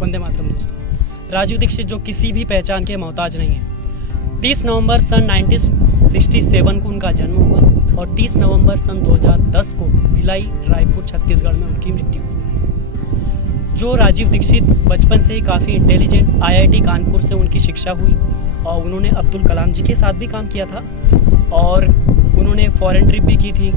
वंदे मातरम दोस्तों। राजीव दीक्षित जो किसी भी पहचान के मोहताज नहीं है। 30 नवंबर सन 1967 को उनका जन्म हुआ और 30 नवंबर सन 2010 को भिलाई रायपुर छत्तीसगढ़ में उनकी मृत्यु हुई। जो राजीव दीक्षित बचपन से ही काफ़ी इंटेलिजेंट, IIT कानपुर से उनकी शिक्षा हुई और उन्होंने अब्दुल कलाम जी के साथ भी काम किया था और उन्होंने फॉरेन ट्रिप भी की थी।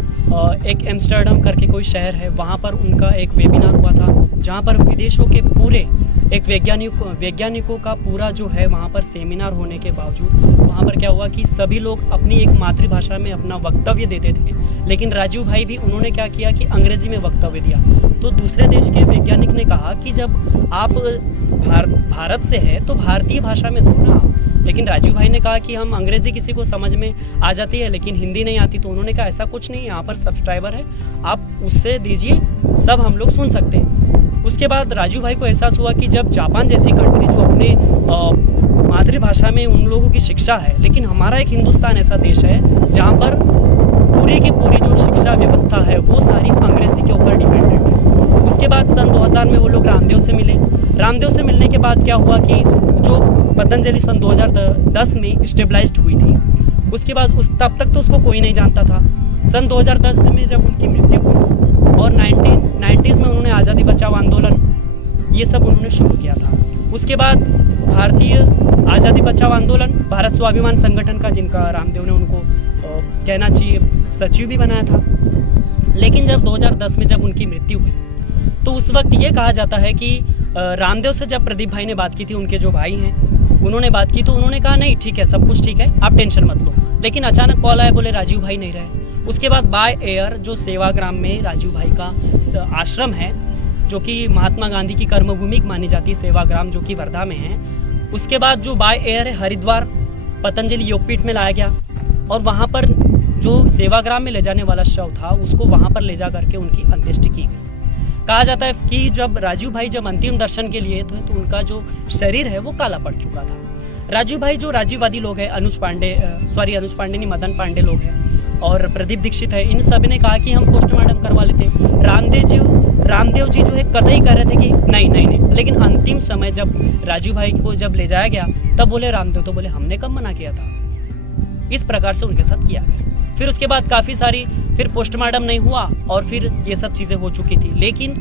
एक एम्स्टर्डम करके कोई शहर है, वहाँ पर उनका एक वेबिनार हुआ था जहाँ पर विदेशों के पूरे एक वैज्ञानिकों का पूरा जो है वहाँ पर सेमिनार होने के बावजूद वहाँ पर क्या हुआ कि सभी लोग अपनी एक मातृभाषा में अपना वक्तव्य देते थे, लेकिन राजीव भाई भी उन्होंने क्या किया कि अंग्रेजी में वक्तव्य दिया। तो दूसरे देश के वैज्ञानिक ने कहा कि जब आप भारत से है तो भारतीय भाषा में दो ना, लेकिन राजीव भाई ने कहा कि हम अंग्रेजी किसी को समझ में आ जाती है लेकिन हिंदी नहीं आती। तो उन्होंने कहा ऐसा कुछ नहीं, यहाँ पर सब्सक्राइबर है, आप उससे दीजिए, सब हम लोग सुन सकते हैं। उसके बाद राजीव भाई को एहसास हुआ कि जब जापान जैसी कंट्री जो अपने मातृभाषा में उन लोगों की शिक्षा है, लेकिन हमारा एक हिंदुस्तान ऐसा देश है जहाँ पर पूरी की पूरी जो शिक्षा व्यवस्था है वो सारी अंग्रेजी के ऊपर डिपेंडेंट है। उसके बाद सन 2000 में वो लोग रामदेव से मिले। रामदेव से मिलने के बाद क्या हुआ कि जो पतंजलि सन 2010 में स्टेबलाइज्ड हुई थी, उसके बाद तब तक तो उसको कोई नहीं जानता था। सन 2010 में जब उनकी मृत्यु हुई और 1990s में उन्होंने आज़ादी बचाओ आंदोलन ये सब उन्होंने शुरू किया था। उसके बाद भारतीय आज़ादी बचाओ आंदोलन, भारत स्वाभिमान संगठन का, जिनका रामदेव ने उनको कहना चाहिए सचिव भी बनाया था। लेकिन जब 2010 में जब उनकी मृत्यु हुई तो उस वक्त ये कहा जाता है कि रामदेव से जब प्रदीप भाई ने बात की थी, उनके जो भाई हैं उन्होंने बात की तो उन्होंने कहा नहीं ठीक है, सब कुछ ठीक है, आप टेंशन मत लो। लेकिन अचानक कॉल आया, बोले राजीव भाई नहीं रहे। उसके बाद बाय एयर जो सेवाग्राम में राजीव भाई का आश्रम है, जो कि महात्मा गांधी की कर्मभूमि मानी जाती है, सेवाग्राम जो कि वर्धा में है, उसके बाद जो बाय एयर है हरिद्वार पतंजलि योगपीठ में लाया गया और वहाँ पर जो सेवाग्राम में ले जाने वाला शव था उसको वहाँ पर ले जा करके उनकी अंत्येष्टि की गई। कहा जाता है कि जब राजीव भाई जब अंतिम दर्शन के लिए थे तो उनका जो शरीर है वो काला पड़ चुका था। राजीव भाई जो राजीववादी लोग हैं, अनुज पांडे नहीं, मदन पांडे लोग हैं और प्रदीप दीक्षित है, इन सभी ने कहा कि हम पोस्टमार्टम करवा लेते। रामदेव जी जो है कतई कर रहे थे कि नहीं। लेकिन अंतिम समय जब राजीव भाई को जब ले जाया गया तब बोले रामदेव, तो बोले हमने कब मना किया था। इस प्रकार से उनके साथ किया गया। फिर उसके बाद काफ़ी सारी फिर पोस्टमार्टम नहीं हुआ और फिर ये सब चीज़ें हो चुकी थी। लेकिन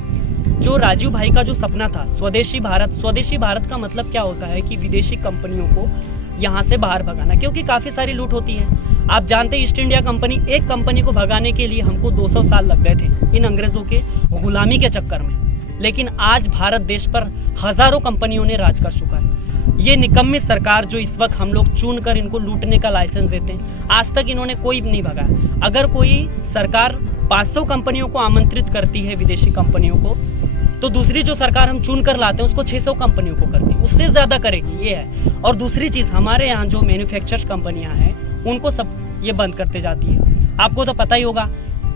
जो राजीव भाई का जो सपना था स्वदेशी भारत का मतलब क्या होता है कि विदेशी कंपनियों को यहाँ से बाहर भगाना, क्योंकि काफ़ी सारी लूट होती है। आप जानते हैं ईस्ट इंडिया कंपनी, एक कंपनी को भगाने के लिए हमको 200 साल लग गए थे इन अंग्रेज़ों के गुलामी के चक्कर में। लेकिन आज भारत देश पर हज़ारों कंपनियों ने राज कर चुका है। ये निकम्मी सरकार जो इस वक्त हम लोग चुन कर इनको लूटने का लाइसेंस देते हैं, आज तक इन्होंने कोई नहीं भगाया। अगर कोई सरकार 500 कंपनियों को आमंत्रित करती है, विदेशी कंपनियों को, तो दूसरी जो सरकार हम चुन कर लाते हैं उसको 600 कंपनियों को करती है, उससे ज़्यादा करेगी, ये है। और दूसरी चीज़, हमारे यहाँ जो मैन्युफैक्चर कंपनियाँ हैं उनको सब ये बंद करते जाती है। आपको तो पता ही होगा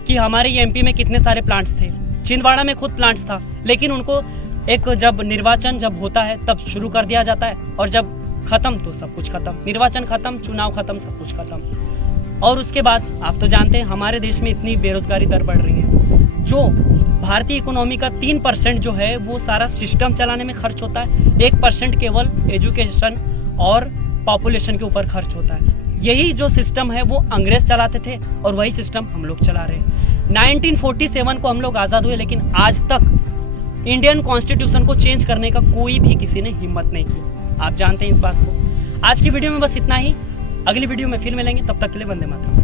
कि हमारे MP में कितने सारे प्लांट्स थे, छिंदवाड़ा में खुद प्लांट्स था, लेकिन उनको एक जब निर्वाचन जब होता है तब शुरू कर दिया जाता है और जब खत्म तो सब कुछ खत्म, निर्वाचन खत्म, चुनाव खत्म, सब कुछ खत्म। और उसके बाद आप तो जानते हैं हमारे देश में इतनी बेरोजगारी दर बढ़ रही है, जो भारतीय इकोनॉमी का 3% जो है वो सारा सिस्टम चलाने में खर्च होता है, 1% केवल एजुकेशन और पॉपुलेशन के ऊपर खर्च होता है। यही जो सिस्टम है वो अंग्रेज चलाते थे और वही सिस्टम हम लोग चला रहे हैं। 1947 को हम लोग आज़ाद हुए, लेकिन आज तक इंडियन कॉन्स्टिट्यूशन को चेंज करने का कोई भी किसी ने हिम्मत नहीं की। आप जानते हैं इस बात को। आज की वीडियो में बस इतना ही, अगली वीडियो में फिर मिलेंगे, तब तक के लिए वंदे मातरम।